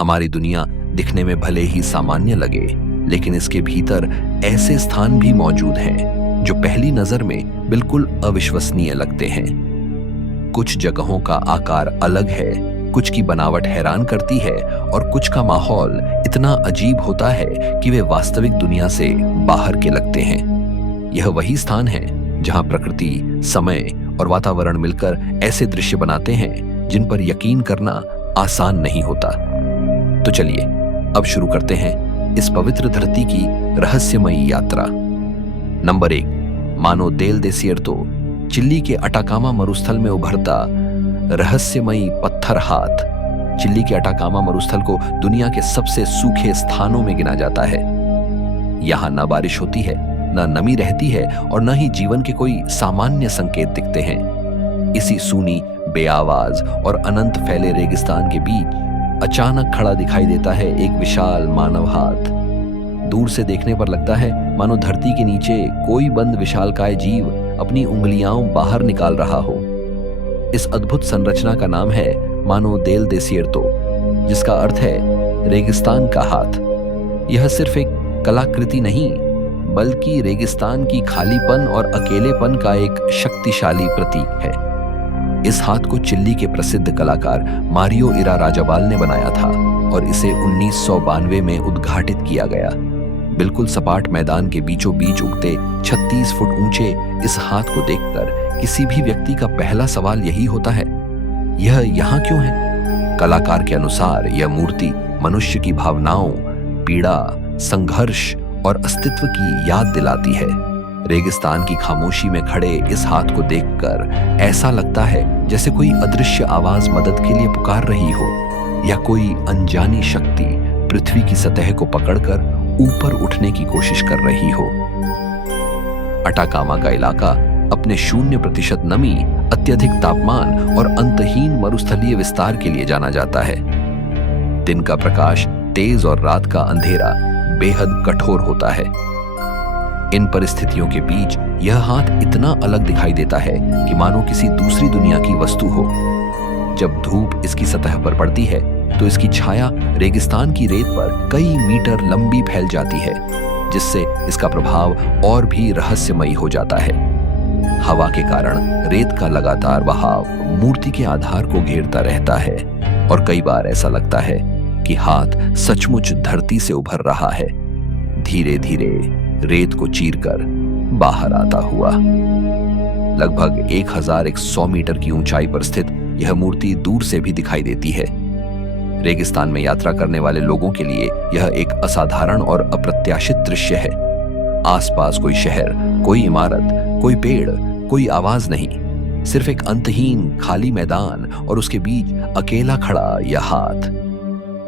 हमारी दुनिया दिखने में भले ही सामान्य लगे, लेकिन इसके भीतर ऐसे स्थान भी मौजूद हैं जो पहली नजर में बिल्कुल अविश्वसनीय लगते हैं। कुछ जगहों का आकार अलग है, कुछ की बनावट हैरान करती है और कुछ का माहौल इतना अजीब होता है कि वे वास्तविक दुनिया से बाहर के लगते हैं। यह वही स्थान है जहां प्रकृति, समय और वातावरण मिलकर ऐसे दृश्य बनाते हैं जिन पर यकीन करना आसान नहीं होता। तो चलिए अब शुरू करते हैं इस पवित्र धरती की रहस्यमयी यात्रा। नंबर 1, मानो देल देसियर्तो, चिली के अटाकामा मरुस्थल में उभरता रहस्यमयी पत्थर हाथ। चिली के अटाकामा मरुस्थल को दुनिया के सबसे सूखे स्थानों में गिना जाता है। यहां न बारिश होती है, न नमी रहती है और न ही जीवन के कोई सामान्य संकेत दिखते हैं। इसी सूनी, बेआवाज और अनंत फैले रेगिस्तान के बीच अचानक खड़ा दिखाई देता है एक विशाल मानव हाथ। दूर से देखने पर लगता है मानो धरती के नीचे कोई बंद विशालकाय जीव अपनी उंगलियां बाहर निकाल रहा हो। इस अद्भुत संरचना का नाम है मानो देल देसियर्तो, जिसका अर्थ है रेगिस्तान का हाथ। यह सिर्फ एक कलाकृति नहीं, बल्कि रेगिस्तान की खालीपन और अकेलेपन का एक शक्तिशाली प्रतीक है। इस हाथ को चिली के प्रसिद्ध कलाकार मारियो इराराजाबाल ने बनाया था और इसे 1992 में उद्घाटित किया गया। बिल्कुल सपाट मैदान के बीचों बीच उगते 36 फुट ऊंचे इस हाथ को देखकर किसी भी व्यक्ति का पहला सवाल यही होता है, यह यहाँ क्यों है? कलाकार के अनुसार यह मूर्ति मनुष्य की भावनाओं, पीड़ा, संघर्ष और अस्तित्व की याद दिलाती है। रेगिस्तान की खामोशी में खड़े इस हाथ को देखकर ऐसा लगता है जैसे कोई अदृश्य आवाज मदद के लिए पुकार रही हो, या कोई अनजानी शक्ति पृथ्वी की सतह को पकड़कर ऊपर उठने की कोशिश कर रही हो। अटाकामा का इलाका अपने 0% नमी, अत्यधिक तापमान और अंतहीन मरुस्थलीय विस्तार के लिए जाना जाता है। दिन का प्रकाश तेज और रात का अंधेरा बेहद कठोर होता है। इन परिस्थितियों के बीच यह हाथ इतना अलग दिखाई देता है कि मानो किसी दूसरी दुनिया की वस्तु हो। जब धूप इसकी सतह पर पड़ती है तो इसकी छाया रेगिस्तान की रेत पर कई मीटर लंबी फैल जाती है, जिससे इसका प्रभाव और भी रहस्यमयी हो जाता है। हवा के कारण रेत का लगातार बहाव मूर्ति के आधार को घेरता रहता है और कई बार ऐसा लगता है कि हाथ सचमुच धरती से उभर रहा है, धीरे धीरे रेत को चीरकर बाहर आता हुआ। लगभग 1100 मीटर की ऊंचाई पर स्थित यह मूर्ति दूर से भी दिखाई देती है। रेगिस्तान में यात्रा करने वाले लोगों के लिए यह एक असाधारण और अप्रत्याशित दृश्य है। आसपास कोई शहर, कोई इमारत, कोई पेड़, कोई आवाज नहीं, सिर्फ एक अंतहीन खाली मैदान और उसके बीच अकेला खड़ा यह हाथ।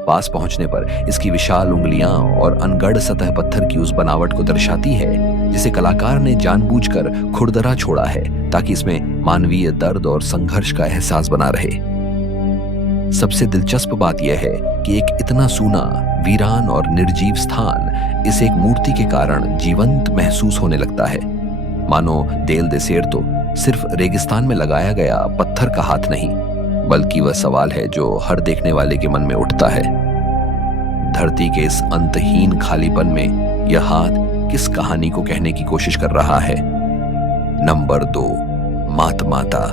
पास पहुंचने पर इसकी विशाल उंगलियां और अनगढ़ सतह पत्थर की उस बनावट को दर्शाती है जिसे कलाकार ने जानबूझकर खुरदरा छोड़ा है ताकि इसमें मानवीय दर्द और संघर्ष का एहसास बना रहे। सबसे दिलचस्प बात यह है कि एक इतना सूना, वीरान और निर्जीव स्थान इस एक मूर्ति के कारण जीवंत महसूस होने लगता है। मानो देल देसियर्तो सिर्फ रेगिस्तान में लगाया गया पत्थर का हाथ नहीं, बल्कि वह सवाल है जो हर देखने वाले के मन में उठता है। धरती के इस अंतहीन खालीपन में यह हाथ किस कहानी को कहने की कोशिश कर रहा है? नंबर 2, मातमाता,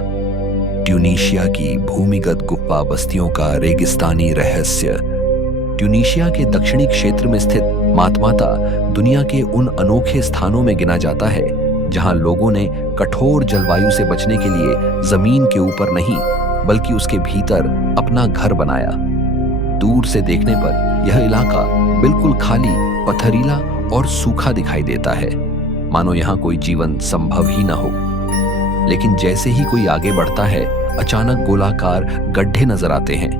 ट्यूनीशिया की भूमिगत गुफा बस्तियों का रेगिस्तानी रहस्य। ट्यूनीशिया के दक्षिणी क्षेत्र में स्थित मातमाता दुनिया के उन अनोखे स्थानों में गिना जाता है जहां लोगों ने कठोर जलवायु से बचने के लिए जमीन के ऊपर नहीं, बल्कि उसके भीतर अपना घर बनाया। दूर से देखने पर यह इलाका बिल्कुल खाली, पथरीला और सूखा दिखाई देता है, मानो यहां कोई जीवन संभव ही न हो। लेकिन जैसे ही कोई आगे बढ़ता है, अचानक गोलाकार गड्ढे नजर आते हैं।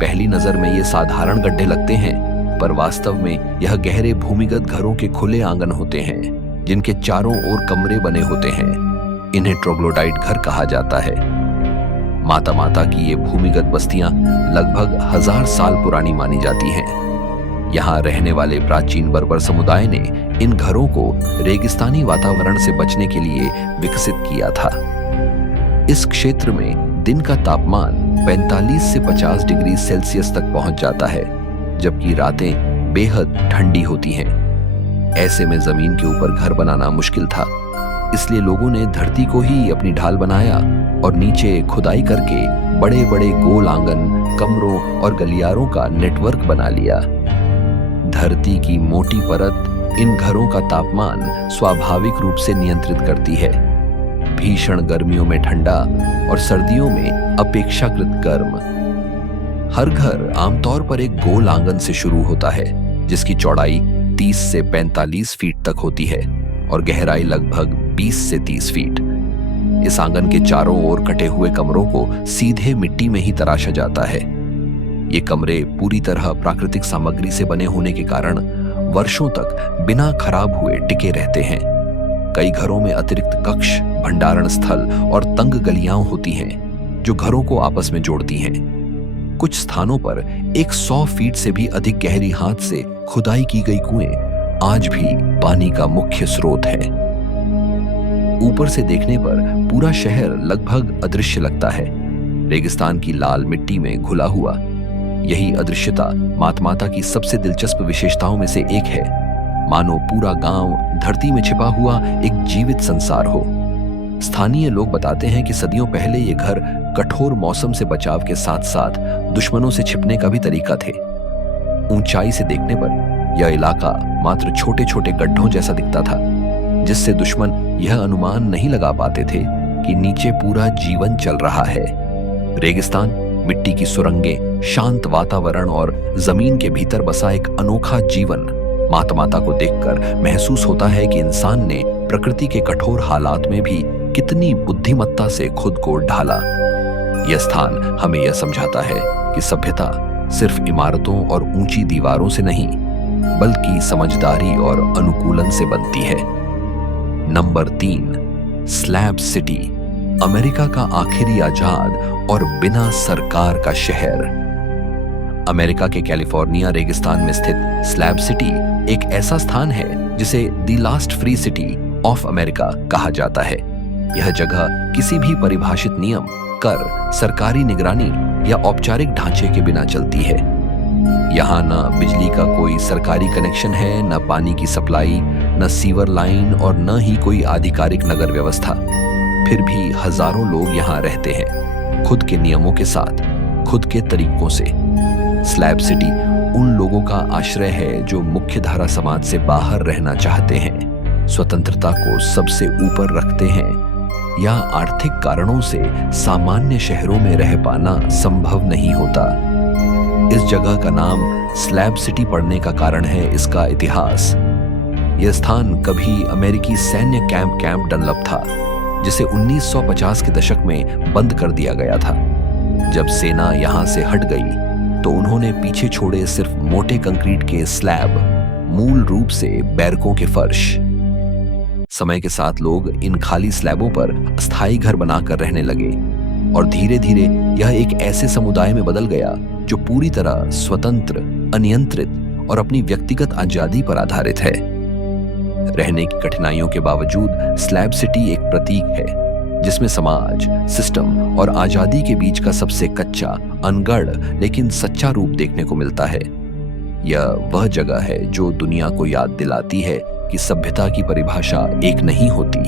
पहली नजर में ये साधारण गड्ढे लगते हैं, पर वास्तव में यह गहरे भूमिगत घरों के खुले आंगन होते हैं जिनके चारों ओर कमरे बने होते हैं। इन्हें ट्रोग्लोडाइट घर कहा जाता है। माता की ये भूमिगत बस्तियां लगभग 1000 साल पुरानी मानी जाती हैं। यहाँ रहने वाले प्राचीन बर्बर समुदाय ने इन घरों को रेगिस्तानी वातावरण से बचने के लिए विकसित किया था। इस क्षेत्र में दिन का तापमान 45 से 50 डिग्री सेल्सियस तक पहुंच जाता है, जबकि रातें बेहद ठंडी होती हैं। ऐसे में जमीन के ऊपर घर बनाना मुश्किल था, इसलिए लोगों ने धरती को ही अपनी ढाल बनाया और नीचे खुदाई करके बड़े बड़े गोल आंगन, कमरों और गलियारों का नेटवर्क बना लिया। धरती की मोटी परत इन घरों का तापमान स्वाभाविक रूप से नियंत्रित करती है। भीषण गर्मियों में ठंडा और सर्दियों में अपेक्षाकृत गर्म। हर घर आमतौर पर एक गोल आंगन से शुरू होता है, जिसकी चौड़ाई 30 से 45 फीट तक होती है और गहराई लगभग 20 से 30 फीट। इस आंगन के चारों ओर कटे हुए कमरों को सीधे मिट्टी में ही तराशा जाता है। ये कमरे पूरी तरह प्राकृतिक सामग्री से बने होने के कारण वर्षों तक बिना खराब हुए टिके रहते हैं। कई घरों में अतिरिक्त कक्ष, भंडारण स्थल और तंग गलियां होती हैं, जो घरों को आपस में जोड़ती हैं। कुछ स्थानों पर 100 फीट से भी अधिक गहरी हाथ से खुदाई की गई कुएं आज भी पानी का मुख्य स्रोत है। ऊपर से देखने पर पूरा शहर लगभग अदृश्य लगता है, रेगिस्तान की लाल मिट्टी में घुला हुआ। यही अदृश्यता मातमाता की सबसे दिलचस्प विशेषताओं में से एक है, मानो पूरा गांव धरती में छिपा हुआ एक जीवित संसार हो। स्थानीय लोग बताते हैं कि सदियों पहले ये घर कठोर मौसम से बचाव के साथ साथ दुश्मनों से छिपने का भी तरीका थे। ऊंचाई से देखने पर यह इलाका मात्र छोटे छोटे गड्ढों जैसा दिखता था, जिससे दुश्मन यह अनुमान नहीं लगा पाते थे कि नीचे पूरा जीवन चल रहा है। रेगिस्तान, मिट्टी की सुरंगें, शांत वातावरण और जमीन के भीतर बसा एक अनोखा जीवन। मातमाता को देखकर महसूस होता है कि इंसान ने प्रकृति के कठोर हालात में भी कितनी बुद्धिमत्ता से खुद को ढाला। यह स्थान हमें यह समझाता है कि सभ्यता सिर्फ इमारतों और ऊंची दीवारों से नहीं, बल्कि समझदारी और अनुकूलन से बनती है। नंबर 3, स्लैब सिटी, अमेरिका का आखिरी आजाद और बिना सरकार का शहर। अमेरिका के कैलिफोर्निया रेगिस्तान में स्थित स्लैब सिटी एक ऐसा स्थान है जिसे the last free city of America कहा जाता है। यह जगह किसी भी परिभाषित नियम, कर, सरकारी निगरानी या औपचारिक ढांचे के बिना चलती है। यहाँ न बिजली का कोई सरकारी कनेक्शन है, न पानी की सप्लाई, न सीवर लाइन और न ही कोई आधिकारिक नगर व्यवस्था। फिर भी हजारों लोग यहाँ रहते हैं, खुद के नियमों के साथ, खुद के तरीकों से। स्लैब सिटी उन लोगों का आश्रय है जो मुख्यधारा समाज से बाहर रहना चाहते हैं, स्वतंत्रता को सबसे ऊपर रखते हैं या आर्थिक कारणों से सामान्य शहरों में रह पाना संभव नहीं होता। इस जगह का नाम स्लैब सिटी पड़ने का कारण है इसका इतिहास। यह स्थान कभी अमेरिकी सैन्य कैंप डनलप था, जिसे 1950 के दशक में बंद कर दिया गया था। जब सेना यहां से हट गई तो उन्होंने पीछे छोड़े सिर्फ मोटे कंक्रीट के स्लैब, मूल रूप से बैरकों के फर्श। समय के साथ लोग इन खाली स्लैबों पर अस्थायी घर बनाकर रहने लगे और धीरे धीरे यह एक ऐसे समुदाय में बदल गया जो पूरी तरह स्वतंत्र, अनियंत्रित और अपनी व्यक्तिगत आजादी पर आधारित है। रहने की कठिनाइयों के बावजूद स्लैब सिटी एक प्रतीक है जिसमें समाज, सिस्टम और आजादी के बीच का सबसे कच्चा, अनगढ़ लेकिन सच्चा रूप देखने को मिलता है। यह वह जगह है जो दुनिया को याद दिलाती है कि सभ्यता की परिभाषा एक नहीं होती,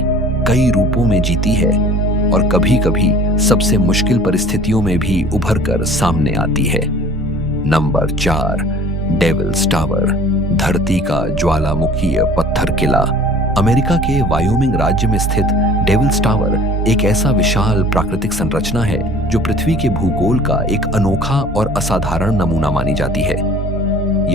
कई रूपों में जीती है और कभी-कभी सबसे मुश्किल परिस्थितियों में भी उभर कर सामने आती है। नंबर 4, डेविल्स टावर, धरती का ज्वालामुखीय पत्थर किला। अमेरिका के वायोमिंग राज्य में स्थित डेविल्स टावर एक ऐसा विशाल प्राकृतिक संरचना है जो पृथ्वी के भूगोल का एक अनोखा और असाधारण नमूना मानी जाती है।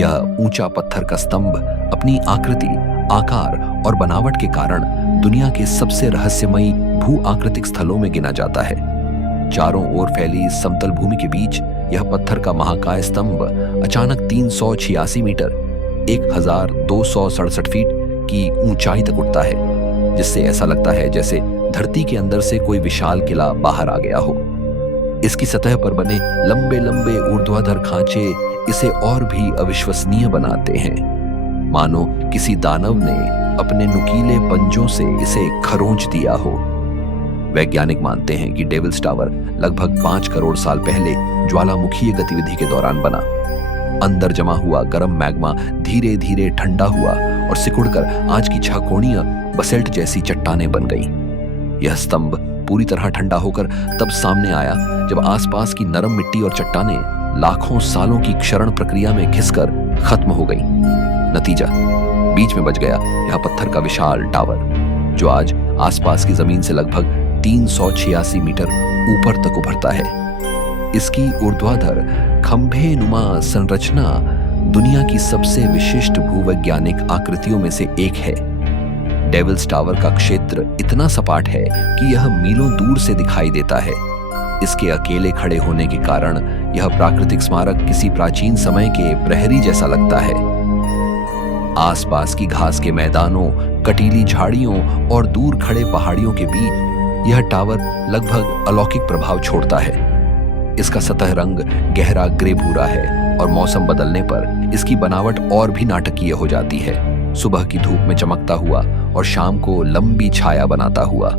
यह ऊंचा पत्थर का स्तंभ अपनी आकृति, आकार और बनावट के कारण दुनिया के सबसे रहस्यमयी भू आकृतिक स्थलों में गिना जाता है। चारों ओर फैली समतल भूमि के बीच यह पत्थर का महाकाय स्तंभ अचानक 386 मीटर 1267 फीट की ऊंचाई तक उठता है, जिससे ऐसा लगता है जैसे धरती के अंदर से कोई विशाल किला बाहर आ गया हो। इसकी सतह पर बने लंबे लंबे ऊर्ध्वाधर खांचे इसे और भी अविश्वसनीय बनाते हैं, मानो किसी दानव ने अपने नुकीले पंजों से इसे खरोंच दिया हो। वैज्ञानिक मानते हैं कि डेविल्स टावर लगभग 5 करोड़ साल पहले ज्वालामुखीय गतिविधि के दौरान बना। अंदर जमा हुआ गर्म मैग्मा धीरे धीरे ठंडा हुआ और सिकुड़कर आज की 6 कोणीय बसेल्ट जैसी चट्टानें बन गई। यह स्तंभ पूरी तरह ठंडा होकर तब सामने आया जब आसपास की नरम मिट्टी और चट्टानें लाखों सालों की क्षरण प्रक्रिया में घिसकर खत्म हो गई। नतीजा, बीच में बच गया यह पत्थर का विशाल टावर, जो आज आसपास की जमीन से लगभग 386 मीटर ऊपर तक उभरता है। इसकी ऊर्ध्वाधर खंभे नुमा संरचना दुनिया की सबसे विशिष्ट भूवैज्ञानिक आकृतियों में से एक है। डेविल्स टावर का क्षेत्र इतना सपाट है कि यह मीलों दूर से दिखाई देता है। इसके अकेले खड़े होने के कारण यह प्राकृतिक स्मारक किसी प्राचीन समय के प्रहरी जैसा लगता है। आसपास की घास के मैदानों, कटीली झाड़ियों और दूर खड़े पहाड़ियों के बीच यह टावर लगभग अलौकिक प्रभाव छोड़ता है। इसका सतह रंग गहरा ग्रे भूरा है और मौसम बदलने पर इसकी बनावट और भी नाटकीय हो जाती है, सुबह की धूप में चमकता हुआ और शाम को लंबी छाया बनाता हुआ।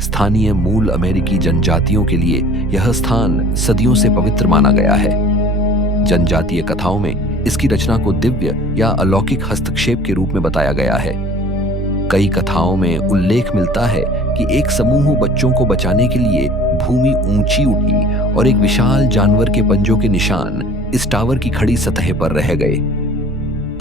स्थानीय मूल अमेरिकी जनजातियों के लिए यह स्थान सदियों से पवित्र माना गया है। जनजातीय कथाओं में इसकी रचना को दिव्य या अलौकिक हस्तक्षेप के रूप में बताया गया है। कई कथाओं में उल्लेख मिलता है कि एक समूह बच्चों को बचाने के लिए भूमि ऊंची उठी और एक विशाल जानवर के पंजों के निशान इस टावर की खड़ी सतह पर रह गए।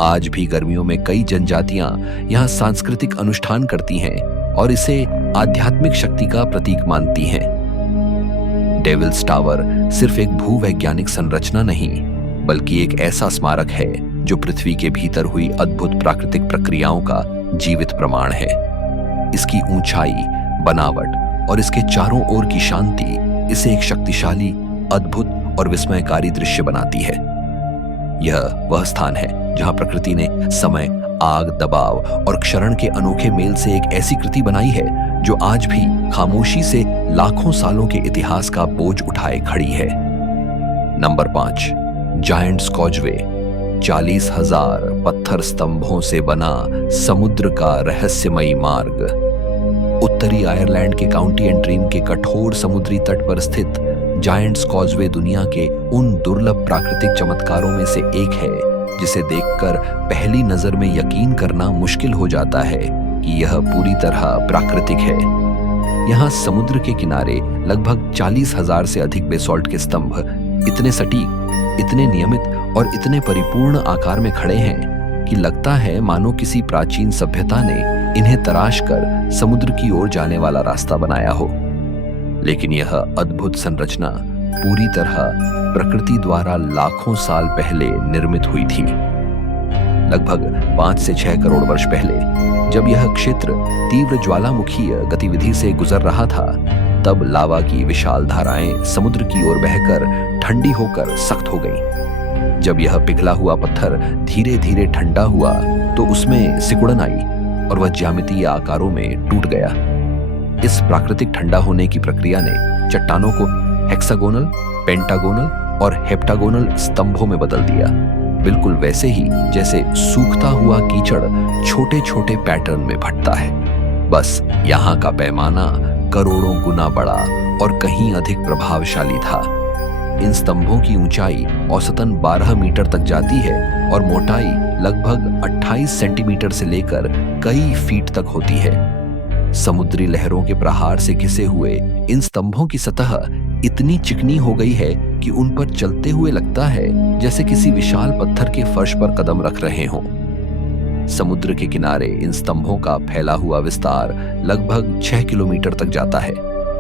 आज भी गर्मियों में कई जनजातियां यहां सांस्कृतिक अनुष्ठान करती हैं और इसे आध्यात्मिक शक्ति का प्रतीक मानती हैं। डेविल्स टावर सिर्फ एक भूवैज्ञानिक संरचना नहीं, बल्कि एक ऐसा स्मारक है जो पृथ्वी के भीतर हुई अद्भुत प्राकृतिक प्रक्रियाओं का जीवित प्रमाण है। इसकी ऊंचाई, बनावट और इसके चारों ओर की शांति इसे एक शक्तिशाली, अद्भुत और विस्मयकारी दृश्य बनाती है। यह वह स्थान है जहां प्रकृति ने समय, आग, दबाव और क्षरण के अनोखे मेल से एक ऐसी कृति बनाई है जो आज भी खामोशी से लाखों सालों के इतिहास का बोझ उठाए खड़ी है। Number 5, giants causeway. 40,000 पत्थर स्तंभों से बना समुद्र का रहस्यमयी मार्ग। उत्तरी आयरलैंड के काउंटी एंट्रीम के कठोर समुद्री तट पर स्थित जायंट्स कॉजवे दुनिया के उन दुर्लभ प्राकृतिक चमत्कारों में से एक है जिसे देखकर पहली नजर में यकीन करना मुश्किल हो जाता है कि यह पूरी तरह प्राकृतिक है। यहाँ समुद्र के किनारे लगभग 40,000 से अधिक बेसॉल्ट के स्तंभ इतने सटीक, इतने नियमित और इतने परिपूर्ण आकार में खड़े हैं कि लगता है मानो किसी प्राचीन सभ्यता ने इन्हें तराश कर समुद्र की ओर जाने वाला रास्ता बनाया हो। लेकिन यह अद्भुत संरचना पूरी तरह प्रकृति द्वारा लाखों साल पहले निर्मित हुई थी। लगभग 5 से 6 करोड़ वर्ष पहले जब यह क्षेत्र तीव्र ज्वालामुखीय गतिविधि से गुजर रहा था, तब लावा की विशाल धाराएं समुद्र की ओर बहकर ठंडी होकर सख्त हो गईं। जब यह पिघला हुआ पत्थर धीरे धीरे ठंडा हुआ तो उसमें सिकुड़न आई और वह ज्यामितीय आकारों में टूट गया। इस प्राकृतिक ठंडा होने की प्रक्रिया ने चट्टानों को हेक्सागोनल, पेंटागोनल और हेप्टागोनल स्तंभों में बदल दिया, बिल्कुल वैसे ही जैसे सूखता हुआ कीचड़ छोटे छोटे पैटर्न में फटता है। बस यहाँ का पैमाना करोड़ों गुना बड़ा और कहीं अधिक प्रभावशाली था। इन स्तंभों की ऊंचाई औसतन 12 मीटर तक जाती है और मोटाई लगभग 28 सेंटीमीटर से लेकर कई फीट तक होती है। समुद्री लहरों के प्रहार से घिसे हुए इन स्तंभों की सतह इतनी चिकनी हो गई है कि उन पर चलते हुए लगता है जैसे किसी विशाल पत्थर के फर्श पर कदम रख रहे हों। समुद्र के किनारे इन स्तंभों का फैला हुआ विस्तार लगभग 6 किलोमीटर तक जाता है,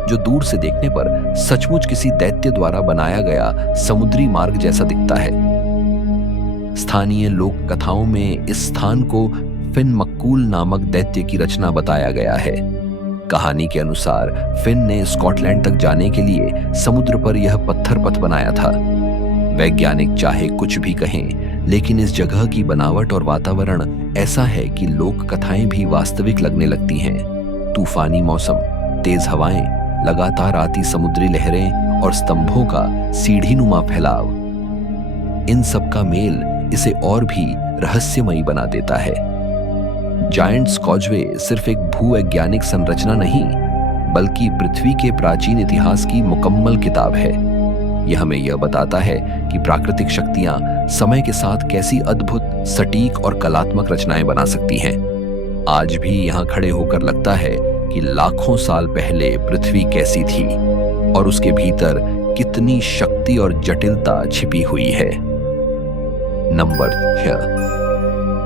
जो दूर से देखने पर सचमुच किसी दैत्य द्वारा बनाया गया समुद्री मार्ग जैसा दिखता है। स्थानीय लोक कथाओं में इस स्थान को फिन मक्कूल नामक दैत्य की रचना बताया गया है। कहानी के अनुसार फिन ने स्कॉटलैंड तक जाने के लिए समुद्र पर यह पत्थर पथ बनाया था। वैज्ञानिक चाहे कुछ भी कहें, लेकिन इस जगह की बनावट और वातावरण ऐसा है कि लोक कथाएं भी वास्तविक लगने लगती हैं। तूफानी मौसम, तेज हवाएं, लगातार आती समुद्री लहरें और स्तंभों का सीढ़ीनुमा फैलाव, इन सब का मेल इसे और भी रहस्यमयी बना देता है। जायंट्स कॉजवे सिर्फ एक भूवैज्ञानिक संरचना नहीं, बल्कि पृथ्वी के प्राचीन इतिहास की मुकम्मल किताब है। यह हमें यह बताता है कि प्राकृतिक शक्तियां समय के साथ कैसी अद्भुत, सटीक और कलात्मक रचनाएं बना सकती हैं। आज भी यहां खड़े होकर लगता है कि लाखों साल पहले पृथ्वी कैसी थी और उसके भीतर कितनी शक्ति और जटिलता छिपी हुई है। नंबर 6,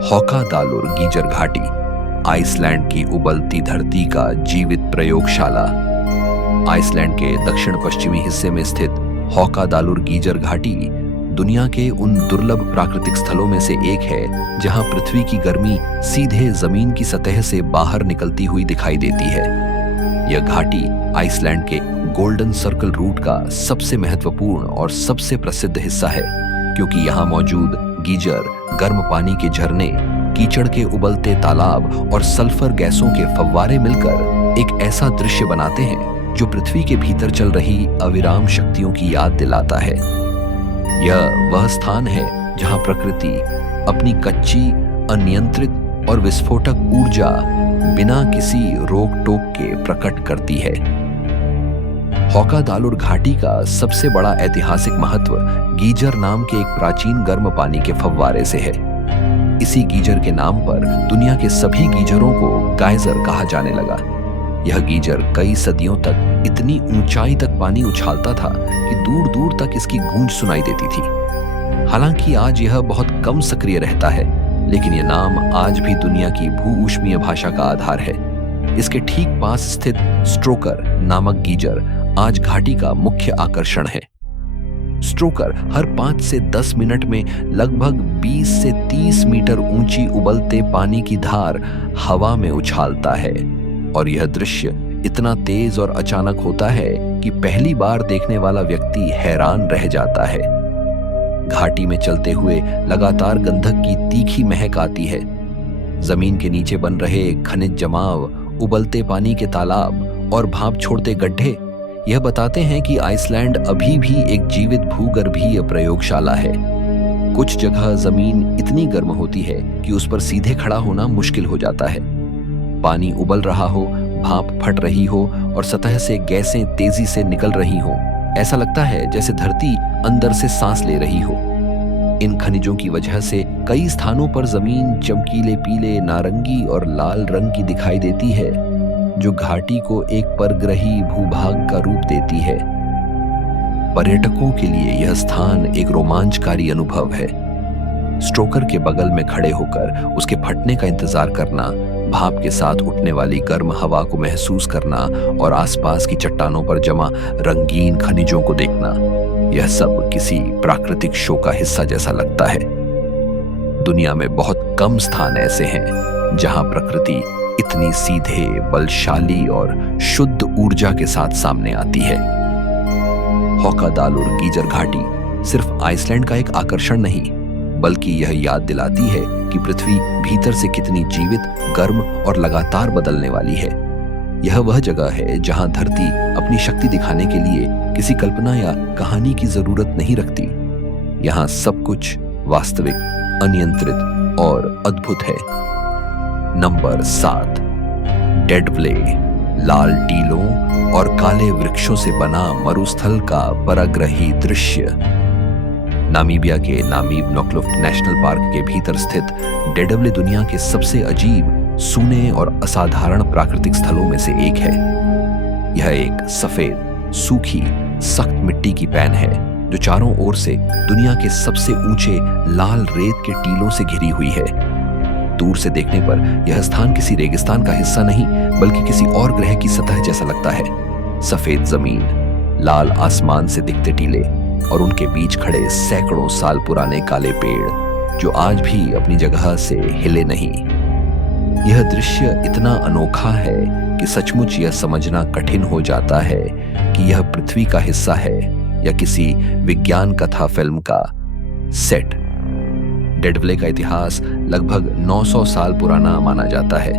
हौकादालुर गीजर घाटी, आइसलैंड की उबलती धरती का जीवित प्रयोगशाला। आइसलैंड के दक्षिण पश्चिमी हिस्से में स्थित हौकादालुर गीजर घाटी दुनिया के उन दुर्लभ प्राकृतिक स्थलों में से एक है जहां पृथ्वी की गर्मी सीधे जमीन की सतह से बाहर निकलती हुई दिखाई देती है। यह घाटी आइसलैंड के गोल्डन सर्कल रूट का सबसे महत्वपूर्ण और सबसे प्रसिद्ध हिस्सा है, क्योंकि यहां मौजूद गीजर गर्म पानी के झरने, कीचड़ के उबलते तालाब और सल्फर गैसों के फव्वारे मिलकर एक ऐसा दृश्य बनाते हैं जो पृथ्वी के भीतर चल रही अविराम शक्तियों की याद दिलाता है। यह वह स्थान है जहां प्रकृति अपनी कच्ची, अनियंत्रित और विस्फोटक ऊर्जा बिना किसी रोक टोक के प्रकट करती है। हौकादालुर घाटी का सबसे बड़ा ऐतिहासिक महत्व गीजर नाम के एक प्राचीन गर्म पानी के फव्वारे से है। इसी गीजर के नाम पर दुनिया के सभी गीजरों को गाइजर कहा जाने लगा। यह गीजर कई सदियों तक इतनी ऊंचाई तक पानी उछालता था कि दूर दूर तक इसकी गूंज सुनाई देती थी। हालांकि आज यह बहुत कम सक्रिय रहता है, लेकिन यह नाम आज भी दुनिया की भू-ऊष्मीय भाषा का आधार है। इसके ठीक पास स्थित स्ट्रोकर नामक गीजर आज घाटी का मुख्य आकर्षण है। स्ट्रोकर हर 5 से 10 मिनट में लगभग 20 से 30 मीटर ऊंची उबलते पानी की धार हवा में उछालता है और यह दृश्य इतना तेज और अचानक होता है कि पहली बार देखने वाला व्यक्ति हैरान रह जाता है। घाटी में चलते हुए लगातार गंधक की तीखी महक आती है। जमीन के नीचे बन रहे खनिज जमाव, उबलते पानी के तालाब और भाप छोड़ते गड्ढे यह बताते हैं कि आइसलैंड अभी भी एक जीवित भूगर्भीय प्रयोगशाला है। कुछ जगह जमीन इतनी गर्म होती है कि उस पर सीधे खड़ा होना मुश्किल हो जाता है। पानी उबल रहा हो, भाप फट रही हो और सतह से गैसें तेजी से निकल रही हो। ऐसा लगता है जैसे धरती अंदर से सांस ले रही हो। इन खनिजों की वजह से कई स्थानों पर जमीन चमकीले पीले, नारंगी और लाल रंग की दिखाई देती है, जो घाटी को एक परग्रही भूभाग का रूप देती है। पर्यटकों के लिए यह स्थान एक रोमांचकारी अनुभव है। स्ट्रोकर के बगल में खड़े होकर उसके फटने का इंतजार करना, भाप के साथ उठने वाली गर्म हवा को महसूस करना और आसपास की चट्टानों पर जमा रंगीन खनिजों को देखना, यह सब किसी प्राकृतिक शो का हिस्सा जैसा लगता है। दुनिया में बहुत कम स्थान ऐसे हैं जहां प्रकृति इतनी सीधे, बलशाली और शुद्ध ऊर्जा के साथ सामने आती है। हौकादालुर गीजर घाटी सिर्फ आइसलैंड का एक आकर्षण नहीं, बल्कि यह याद दिलाती है कि पृथ्वी भीतर से कितनी जीवित, गर्म और लगातार बदलने वाली है। यह वह जगह है जहां धरती अपनी शक्ति दिखाने के लिए किसी कल्पना या कहानी की जरूरत नहीं रखती। यहां सब कुछ वास्तविक, अनियंत्रित और अद्भुत है। नंबर 7, डेड व्ले, लाल टीलों और काले वृक्षों से बना मरुस्थल का पराग्रही दृश्य। नामीबिया के नामीब नोक्लुफ्ट नेशनल पार्क के भीतर स्थित डेडवले दुनिया के सबसे अजीब, सूने और असाधारण प्राकृतिक स्थलों में से एक है। यह एक सफेद, सूखी, सख्त मिट्टी की पैन है जो चारों ओर से दुनिया के सबसे ऊंचे लाल रेत के टीलों से घिरी हुई है। दूर से देखने पर यह स्थान किसी रेगिस्तान का हिस्सा नहीं, बल्कि किसी और ग्रह की सतह जैसा लगता है। सफेद जमीन, लाल आसमान से दिखते टीले और उनके बीच खड़े सैकड़ों साल पुराने काले पेड़ जो आज भी अपनी जगह से हिले नहीं। यह दृश्य इतना अनोखा है कि सचमुच यह समझना कठिन हो जाता है कि यह पृथ्वी का हिस्सा है या किसी विज्ञान कथा फिल्म का सेट। डेडवले का इतिहास लगभग 900 साल पुराना माना जाता है।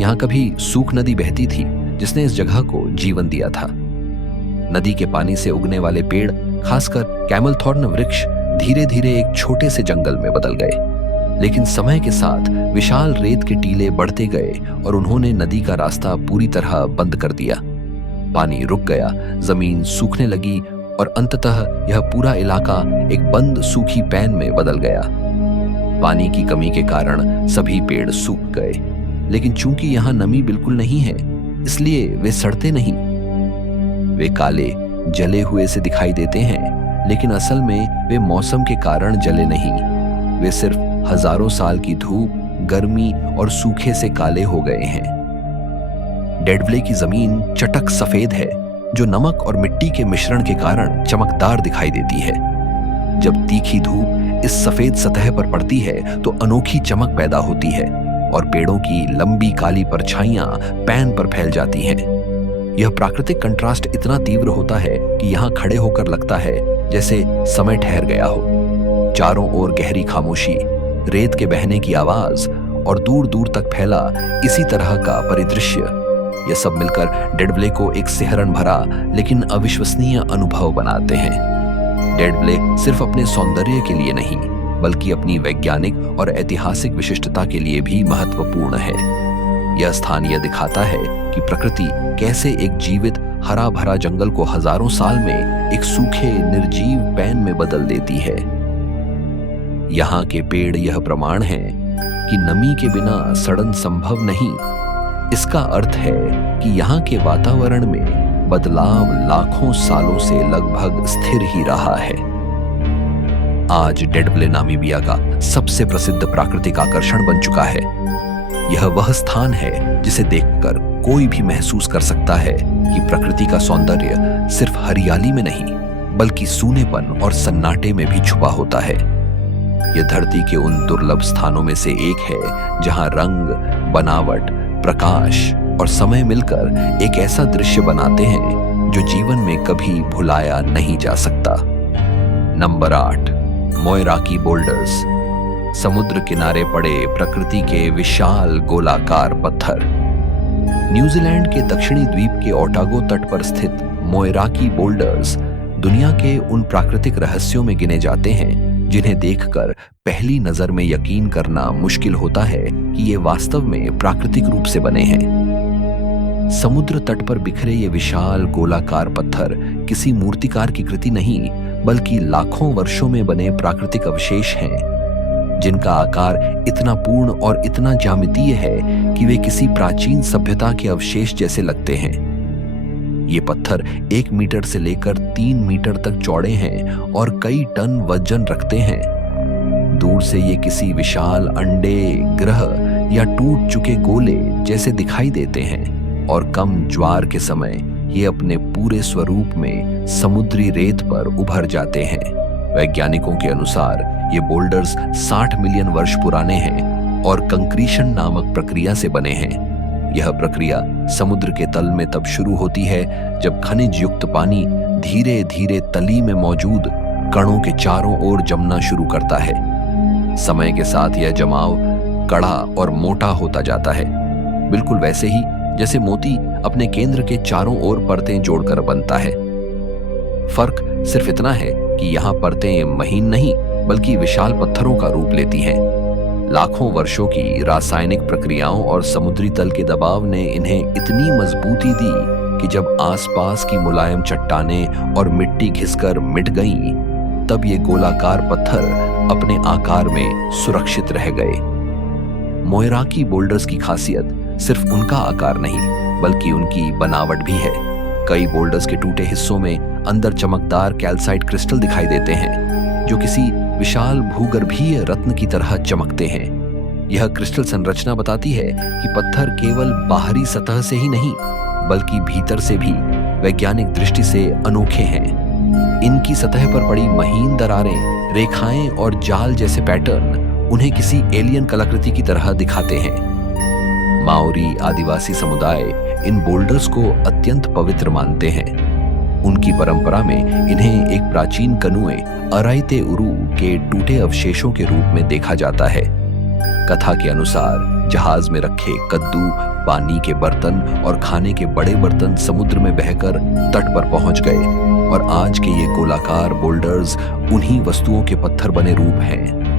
यहाँ कभी सूख नदी बहती थी जिसने इस जगह को जीवन दिया था। नदी के पानी से उगने वाले पेड़, खासकर कैमल थॉर्न वृक्ष, धीरे धीरे एक छोटे से जंगल में बदल गए। लेकिन समय के साथ विशाल रेत के टीले बढ़ते गए और उन्होंने नदी का रास्ता पूरी तरह बंद कर दिया। पानी रुक गया, जमीन सूखने लगी और अंततः यह पूरा इलाका एक बंद सूखी पैन में बदल गया। पानी की कमी के कारण सभी पेड़ सूख गए, लेकिन चूंकि यहां नमी बिल्कुल नहीं है, इसलिए वे सड़ते नहीं। वे काले जले हुए से दिखाई देते हैं, लेकिन असल में वे मौसम के कारण जले नहीं। वे सिर्फ हजारों साल की धूप, गर्मी और सूखे से काले हो गए हैं। डेडवले की जमीन चटक सफेद है, जो नमक और मिट्टी के मिश्रण के कारण चमकदार दिखाई देती है। जब तीखी धूप इस सफेद सतह पर पड़ती है तो अनोखी चमक पैदा होती है और पेड़ों की लंबी काली परछाइयां पैन पर फैल जाती हैं। यह प्राकृतिक कंट्रास्ट इतना तीव्र होता है कि यहां खड़े होकर लगता है जैसे समय ठहर गया हो। चारों ओर गहरी खामोशी, रेत के बहने की आवाज और दूर दूर तक फैला इसी तरह का परिदृश्य, यह सब मिलकर डेडवले को एक सिहरन भरा लेकिन अविश्वसनीय अनुभव बनाते हैं। डेडवले सिर्फ अपने सौंदर्य के लिए नहीं, बल्कि अपनी वैज्ञानिक और ऐतिहासिक विशिष्टता के लिए भी महत्वपूर्ण है। यह स्थान यह दिखाता है कि प्रकृति कैसे एक जीवित हरा भरा जंगल को हजारों साल में एक सूखे निर्जीव पैन में बदल देती है। यहाँ के पेड़ यह प्रमाण है कि नमी के बिना सड़न संभव नहीं। इसका अर्थ है कि यहाँ के वातावरण में बदलाव लाखों सालों से लगभग स्थिर ही रहा है। आज डेडवले नामीबिया का सबसे प्रसिद्ध प्राकृतिक आकर्षण बन चुका है। यह वह स्थान है जिसे देखकर कोई भी महसूस कर सकता है कि प्रकृति का सौंदर्य सिर्फ हरियाली में नहीं, बल्कि सूनेपन और सन्नाटे में भी छुपा होता है। यह धरती के उन दुर्लभ स्थानों में से एक है जहां रंग, बनावट, प्रकाश और समय मिलकर एक ऐसा दृश्य बनाते हैं जो जीवन में कभी भुलाया नहीं जा सकता। Number 8, Moeraki boulders. समुद्र किनारे पड़े प्रकृति के विशाल गोलाकार पत्थर। न्यूजीलैंड के दक्षिणी द्वीप के ओटागो तट पर स्थित मोयराकी बोल्डर्स दुनिया के उन प्राकृतिक रहस्यों में गिने जाते हैं जिन्हें देखकर पहली नजर में यकीन करना मुश्किल होता है कि ये वास्तव में प्राकृतिक रूप से बने हैं। समुद्र तट पर बिखरे ये विशाल गोलाकार पत्थर किसी मूर्तिकार की कृति नहीं, बल्कि लाखों वर्षों में बने प्राकृतिक अवशेष हैं, जिनका आकार इतना पूर्ण और इतना ज्यामितीय है कि वे किसी प्राचीन सभ्यता के अवशेष जैसे लगते हैं। ये पत्थर 1 मीटर से लेकर 3 मीटर तक चौड़े हैं और कई टन वजन रखते हैं। दूर से ये किसी विशाल अंडे, ग्रह या टूट चुके गोले जैसे दिखाई देते हैं और कम ज्वार के समय ये अपने पूरे स्वरूप में समुद्री रेत पर उभर जाते हैं। वैज्ञानिकों के अनुसार ये बोल्डर्स 60 मिलियन वर्ष पुराने हैं और कंक्रीशन नामक प्रक्रिया से बने हैं। यह प्रक्रिया समुद्र के तल में तब शुरू होती है जब खनिज युक्त पानी धीरे धीरे तली में मौजूद कणों के चारों ओर जमना शुरू करता है। समय के साथ यह जमाव कड़ा और मोटा होता जाता है, बिल्कुल वैसे ही जैसे मोती अपने केंद्र के चारों ओर परतें जोड़कर बनता है। फर्क सिर्फ इतना है कि यहाँ परतें महीन नहीं, बल्कि विशाल पत्थरों का रूप लेती हैं। लाखों वर्षों की रासायनिक प्रक्रियाओं और समुद्री तल के दबाव ने इन्हें इतनी मजबूती दी कि जब आसपास की मुलायम चट्टानें और मिट्टी घिसकर मिट गईं, तब ये गोलाकार पत्थर अपने आकार में सुरक्षित रह गए। मोयराकी बोल्डर्स की खासियत सिर्फ उनका आकार नहीं, बल्कि उनकी बनावट भी है। कई बोल्डर्स के टूटे हिस्सों में अंदर चमकदार कैल्साइट क्रिस्टल दिखाई देते हैं, जो किसी विशाल भूगर्भीय रत्न की तरह चमकते हैं। यह क्रिस्टल संरचना बताती है कि पत्थर केवल बाहरी सतह से ही नहीं, बल्कि भीतर से भी वैज्ञानिक दृष्टि से अनोखे हैं। इनकी सतह पर पड़ी महीन दरारें, रेखाएं और जाल जैसे पैटर्न उन्हें किसी एलियन कलाकृति की तरह दिखाते हैं। माओरी आदिवासी समुदाय इन बोल्डर्स को अत्यंत पवित्र मानते हैं। उनकी परंपरा में इन्हें एक प्राचीन कनुए अराइते उरू के टूटे अवशेषों के रूप में देखा जाता है। कथा के अनुसार जहाज में रखे कद्दू, पानी के बर्तन और खाने के बड़े बर्तन समुद्र में बहकर तट पर पहुंच गए और आज के ये गोलाकार बोल्डर्स उन्हीं वस्तुओं के पत्थर बने रूप हैं।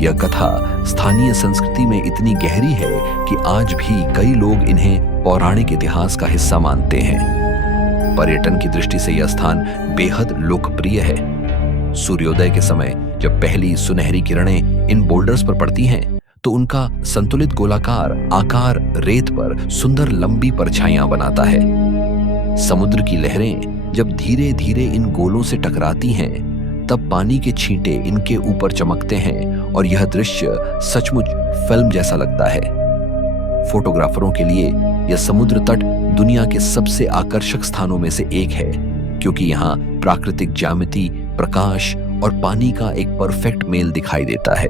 यह कथा स्थानीय संस्कृति में इतनी गहरी है कि आज भी कई लोग इन्हें पौराणिक इतिहास का हिस्सा मानते हैं। पर्यटन की दृष्टि से यह स्थान बेहद लोकप्रिय है। सूर्योदय के समय जब पहली सुनहरी किरणें इन बोल्डर्स पर पड़ती हैं, तो उनका संतुलित गोलाकार आकार रेत पर सुंदर लंबी परछाइयां बनाता है। समुद्र की लहरें जब धीरे धीरे इन गोलों से टकराती हैं, तब पानी के छींटे इनके ऊपर चमकते हैं और यह दृश्य सचमुच फिल्म जैसा लगता है। फोटोग्राफरों के लिए यह समुद्र तट दुनिया के सबसे आकर्षक स्थानों में से एक है, क्योंकि यहाँ प्राकृतिक ज्यामिति, प्रकाश और पानी का एक परफेक्ट मेल दिखाई देता है।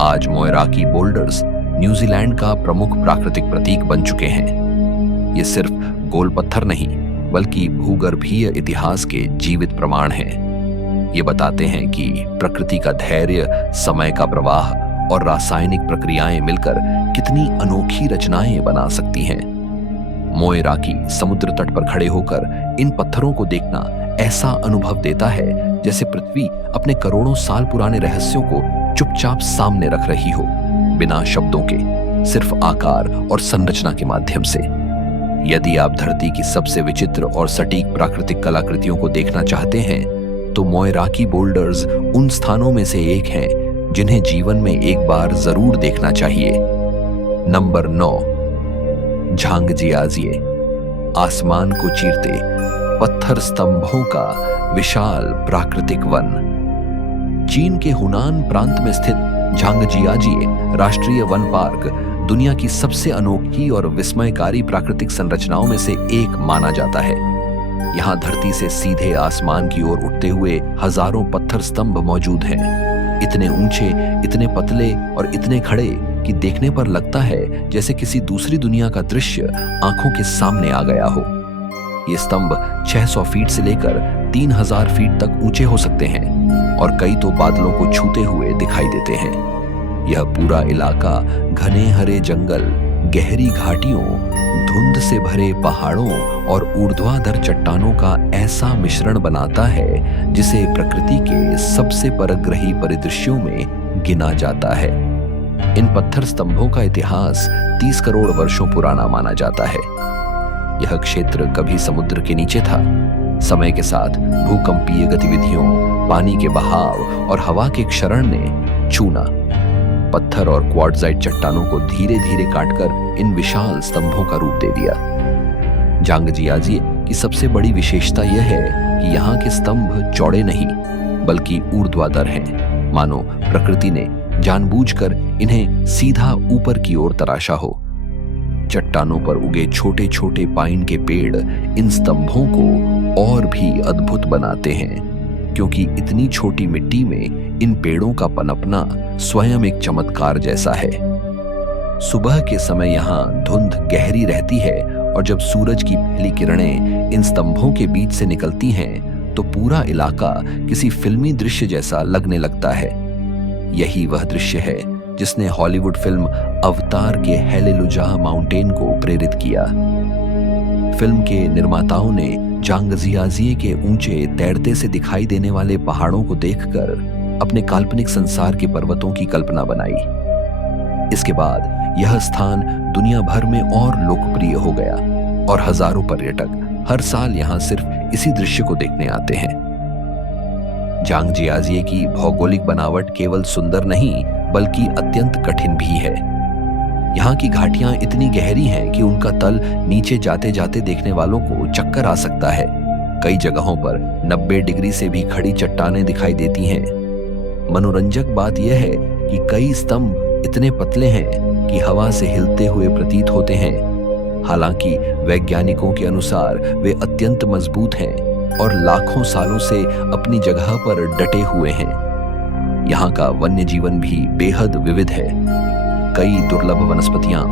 आज मोयराकी बोल्डर्स न्यूजीलैंड का प्रमुख प्राकृतिक प्रतीक बन चुके हैं। ये सिर्फ गोल पत्थर नहीं, बल्कि भूगर्भीय इतिहास के जीवित प्रमाण हैं। ये बताते हैं कि प्रकृति का धैर्य, समय का प्रवाह और रासायनिक प्रक्रियाएं मिलकर कितनी अनोखी रचनाएं बना सकती हैं। मोयराकी समुद्र तट पर खड़े होकर इन पत्थरों को देखना ऐसा अनुभव देता है जैसे पृथ्वी अपने करोड़ों साल पुराने रहस्यों को चुपचाप सामने रख रही हो, बिना शब्दों के, सिर्फ आकार और संरचना के माध्यम से। यदि आप धरती की सबसे विचित्र और सटीक प्राकृतिक कलाकृतियों को देखना चाहते हैं, तो मोयराकी बोल्डर्स उन स्थानों में से एक हैं जिन्हें जीवन में एक बार जरूर देखना चाहिए। नंबर 9, झांगजियाजिए, आसमान को चीरते पत्थर स्तंभों का विशाल प्राकृतिक वन। चीन के हुनान प्रांत में स्थित झांगजियाजिए राष्ट्रीय वन पार्क दुनिया की सबसे अनोखी और विस्मयकारी प्राकृतिक संरचनाओं में से एक माना जाता है। यहाँ धरती से सीधे आसमान की ओर उठते हुए हजारों पत्थर स्तंभ मौजूद हैं। इतने ऊंचे, इतने पतले और इतने खड़े कि देखने पर लगता है जैसे किसी दूसरी दुनिया का दृश्य आंखों के सामने आ गया हो। ये स्तंभ 600 फीट से लेकर 3000 फीट तक ऊंचे हो सकते हैं और कई तो बादलों को छूते हुए दिखाई देते हैं। यह पूरा इलाका घने हरे जंगल, गहरी घाटियों, धुंध से भरे पहाड़ों और ऊर्ध्वाधर चट्टानों का ऐसा मिश्रण बनाता है जिसे प्रकृति के सबसे परग्रही परिदृश्यों में गिना जाता है। इन पत्थर स्तंभों का इतिहास 30 करोड़ वर्षों पुराना माना जाता है। यह क्षेत्र कभी समुद्र के नीचे था। समय के साथ भूकंपीय गतिविधियों, पानी के बहाव और हवा के क्षरण ने चूना, पत्थर और क्वार्ट्जाइट चट्टानों को धीरे धीरे काटकर इन विशाल स्तंभों का रूप दे दिया। झांगजियाजिए की सबसे बड़ी विशेषता यह है कि यहाँ के स्तंभ चौड़े नहीं, बल्कि ऊर्ध्वाधर हैं, मानो प्रकृति ने जानबूझकर इन्हें सीधा ऊपर की ओर तराशा हो। चट्टानों पर उगे छोटे छोटे पाइन के पेड़ इन स्तंभों को और भी अद्भुत बनाते हैं, क्योंकि इतनी छोटी मिट्टी में इन पेड़ों का पनपना स्वयं एक चमत्कार जैसा है। सुबह के समय यहाँ धुंध गहरी रहती है और जब सूरज की पहली किरणें इन स्तंभों के बीच से निकलती हैं, तो पूरा इलाका किसी फिल्मी दृश्य जैसा लगने लगता है। यही वह दृश्य है जिसने हॉलीवुड फिल्म अवतार के हेलेलुजा माउंटेन को प्रेरित किया। फिल्म के निर्माताओं ने झांगजियाजिए के ऊंचे, तैरते से दिखाई देने वाले पहाड़ों को देखकर अपने काल्पनिक संसार के पर्वतों की कल्पना बनाई। इसके बाद यह स्थान दुनिया भर में और लोकप्रिय हो गया और हजारों पर्यटक हर साल यहाँ सिर्फ इसी दृश्य को देखने आते हैं। झांगजियाजिए की भौगोलिक बनावट केवल सुंदर नहीं, बल्कि अत्यंत कठिन भी है। यहाँ की घाटियां इतनी गहरी हैं कि उनका तल नीचे जाते जाते देखने वालों को चक्कर आ सकता है। कई जगहों पर 90 डिग्री से भी खड़ी चट्टानें दिखाई देती हैं। मनोरंजक बात यह है कि कई स्तंभ इतने पतले हैं कि हवा से हिलते हुए प्रतीत होते हैं। हालांकि वैज्ञानिकों के अनुसार वे अत्यंत मजबूत हैं और लाखों सालों से अपनी जगह पर डटे हुए हैं। यहाँ का वन्य जीवन भी बेहद विविध है। कई दुर्लभ वनस्पतियां,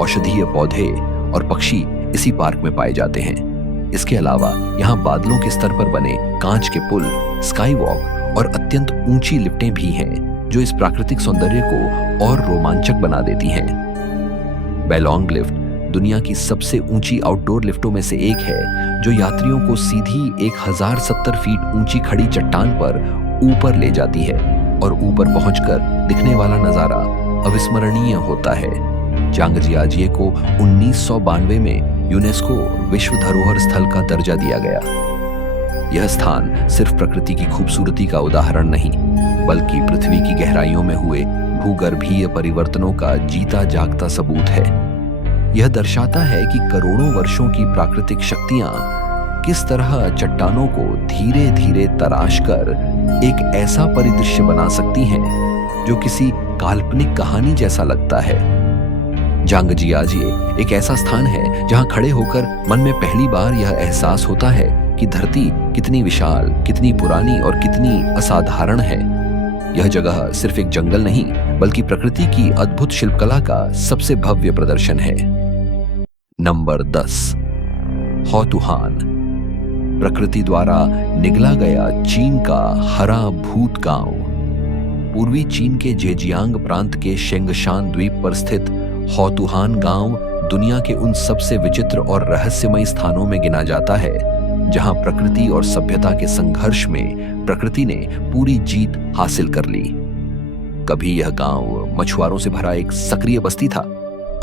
औषधीय पौधे और पक्षी इसी पार्क में पाए जाते हैं। इसके अलावा यहाँ बादलों के स्तर पर बने कांच के पुल, स्काई वॉक और अत्यंत ऊंची लिफ्टें भी हैं, जो इस प्राकृतिक सौंदर्य को और रोमांचक बना देती हैं। बैलोंग लिफ्ट दुनिया की सबसे ऊंची आउटडोर लिफ्टों में से एक है, जो यात्रियों को सीधी 1070 फीट ऊंची खड़ी चट्टान पर ऊपर ले जाती है और ऊपर पहुंचकर दिखने वाला नजारा अविस्मरणीय होता है। झांगजियाजिए को 1992 में यूनेस्को विश्व धरोहर स्थल का दर्जा दिया गया। यह स्थान सिर्फ प्रकृति की खूबसूरती का उदाहरण नहीं, बल्कि पृथ्वी की गहराइयों में हुए भूगर्भीय परिवर्तनों का जीता जागता सबूत है। यह दर्शाता है कि करोड़ों वर्षों की प्राकृतिक शक्तियां किस तरह चट्टानों को धीरे धीरे तराश कर एक ऐसा परिदृश्य बना सकती हैं जो किसी काल्पनिक कहानी जैसा लगता है। जांगजियाजिए एक ऐसा स्थान है जहां खड़े होकर मन में पहली बार यह एहसास होता है कि धरती कितनी विशाल, कितनी पुरानी और कितनी असाधारण है। यह जगह सिर्फ एक जंगल नहीं, बल्कि प्रकृति की अद्भुत शिल्पकला का सबसे भव्य प्रदर्शन है। नंबर 10, हौतुहान। प्रकृति द्वारा निगला गया चीन का हरा भूत गांव। पूर्वी चीन के जेजियांग प्रांत के शेंगशान द्वीप पर स्थित हौतुहान गांव दुनिया के उन सबसे विचित्र और रहस्यमय स्थानों में गिना जाता है जहां प्रकृति और सभ्यता के संघर्ष में प्रकृति ने पूरी जीत हासिल कर ली। कभी यह गांव मछुआरों से भरा एक सक्रिय बस्ती था।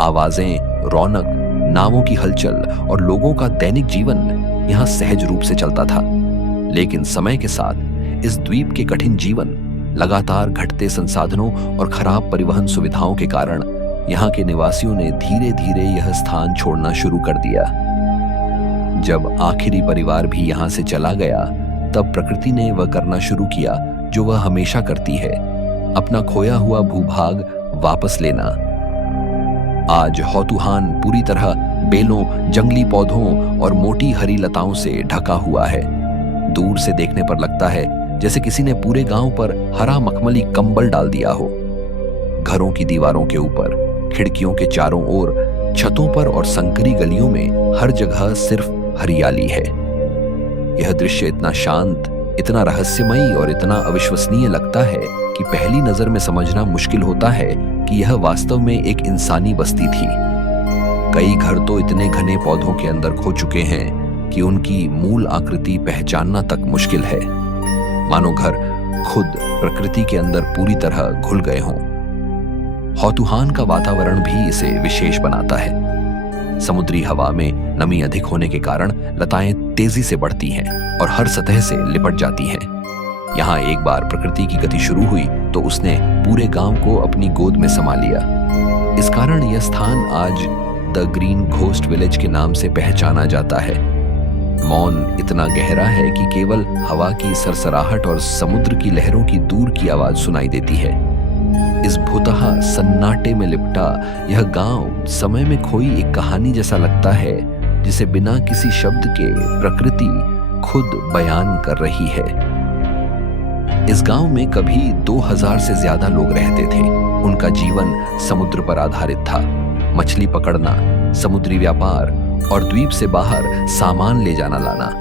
आवाजें, रौनक, नावों की हलचल और लोगों का दैनिक जीवन यहां सहज रूप से चलता था। लेकिन समय के साथ इस द्वीप के कठिन जीवन, लगातार घटते संसाधनों और खराब परिवहन सुविधाओं के कारण यहाँ के निवासियों ने धीरे धीरे यह स्थान छोड़ना शुरू कर दिया। जब आखिरी परिवार भी यहाँ से चला गया, तब प्रकृति ने वह करना शुरू किया जो वह हमेशा करती है, अपना खोया हुआ भूभाग वापस लेना। आज हौतुहान पूरी तरह बेलों, जंगली पौधों और मोटी हरी लताओं से ढका हुआ है। दूर से देखने पर लगता है जैसे किसी ने पूरे गांव पर हरा मखमली कंबल डाल दिया हो। घरों की दीवारों के ऊपर, खिड़कियों के चारों ओर, छतों पर और संकरी गलियों में हर जगह सिर्फ हरियाली है। यह दृश्य इतना शांत, इतना रहस्यमयी और इतना अविश्वसनीय लगता है कि पहली नजर में समझना मुश्किल होता है कि यह वास्तव में एक इंसानी बस्ती थी। कई घर तो इतने घने पौधों के अंदर खो चुके हैं कि उनकी मूल आकृति पहचानना तक मुश्किल है, मानो घर खुद प्रकृति के अंदर पूरी तरह घुल गए हों। हौतुहान का वातावरण भी इसे विशेष बनाता है। समुद्री हवा में नमी अधिक होने के कारण लताएं तेजी से बढ़ती हैं और हर सतह से लिपट जाती हैं। यहाँ एक बार प्रकृति की गति शुरू हुई तो उसने पूरे गांव को अपनी गोद में समा लिया। इस कारण यह स्थान आज द ग्रीन घोस्ट विलेज के नाम से पहचाना जाता है। मौन इतना गहरा है कि केवल हवा की सरसराहट और समुद्र की लहरों की दूर की आवाज सुनाई देती है। इस भूतहा सन्नाटे में लिपटा यह गांव समय में खोई एक कहानी जैसा लगता है, जिसे बिना किसी शब्द के प्रकृति खुद बयान कर रही है। इस गांव में कभी 2000 से ज्यादा लोग रहते थे। उनका जीवन समुद्र पर आधारित था। मछली पकड़ना, समुद्री व्यापार और द्वीप से बाहर सामान ले जाना लाना।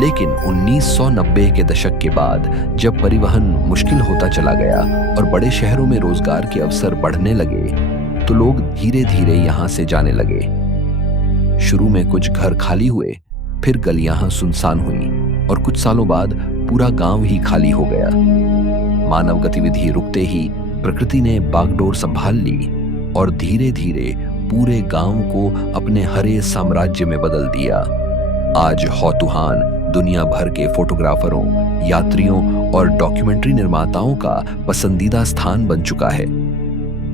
लेकिन 1990 के दशक के बाद जब परिवहन मुश्किल होता चला गया और बड़े शहरों में रोजगार के अवसर बढ़ने लगे, तो लोग धीरे धीरे यहाँ से जाने लगे। शुरू में कुछ घर खाली हुए, फिर गलियां सुनसान हुई और कुछ सालों बाद पूरा गांव ही खाली हो गया। मानव गतिविधि रुकते ही प्रकृति ने बागडोर संभाल ली और धीरे धीरे पूरे गांव को अपने हरे साम्राज्य में बदल दिया। आज हौतुहान दुनिया भर के फोटोग्राफरों, यात्रियों और डॉक्यूमेंट्री निर्माताओं का पसंदीदा स्थान बन चुका है।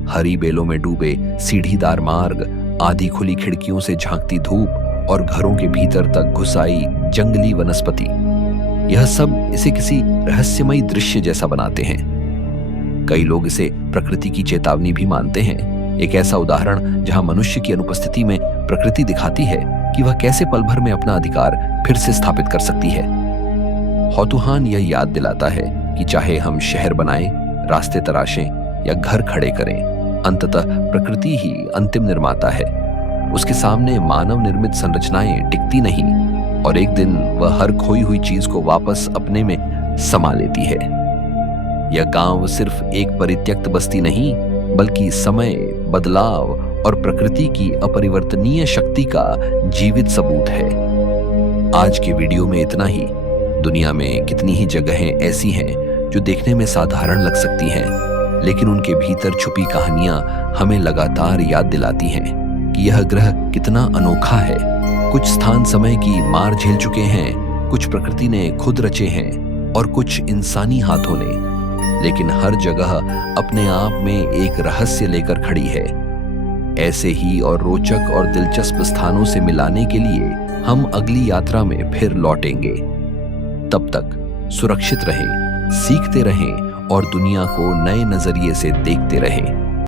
हरी बेलों में डूबे सीढ़ीदार मार्ग, आधी खुली खिड़कियों से झांकती धूप और घरों के भीतर तक घुसाई जंगली वनस्पति, यह सब इसे किसी रहस्यमयी दृश्य जैसा बनाते हैं। कई लोग इसे प्रकृति की चेतावनी भी मानते हैं, एक ऐसा उदाहरण जहां मनुष्य की अनुपस्थिति में प्रकृति दिखाती है कि वह कैसे पल भर में अपना अधिकार फिर से स्थापित कर सकती है। हौतुहान यह याद दिलाता है कि चाहे हम शहर बनाएं, रास्ते तराशें या घर खड़े करें, अंततः प्रकृति ही अंतिम निर्माता है। उसके सामने मानव निर्मित संरचनाएं टिकती नहीं और एक दिन वह हर खोई हुई चीज को वापस अपने में समा लेती है। यह गांव सिर्फ एक परित्यक्त बस्ती नहीं, बल्कि समय, बदलाव और प्रकृति की अपरिवर्तनीय शक्ति का जीवित सबूत है। आज के वीडियो में इतना ही। दुनिया में कितनी ही जगहें ऐसी हैं जो देखने में साधारण लग सकती हैं, लेकिन उनके भीतर छुपी कहानियां हमें लगातार याद दिलाती हैं कि यह ग्रह कितना अनोखा है। कुछ स्थान समय की मार झेल चुके हैं, कुछ प्रकृति ने खुद रचे हैं और कुछ इंसानी हाथों ने, लेकिन हर जगह अपने आप में एक रहस्य लेकर खड़ी है। ऐसे ही और रोचक और दिलचस्प स्थानों से मिलाने के लिए हम अगली यात्रा में फिर लौटेंगे। तब तक सुरक्षित रहें, सीखते रहें और दुनिया को नए नजरिए से देखते रहें।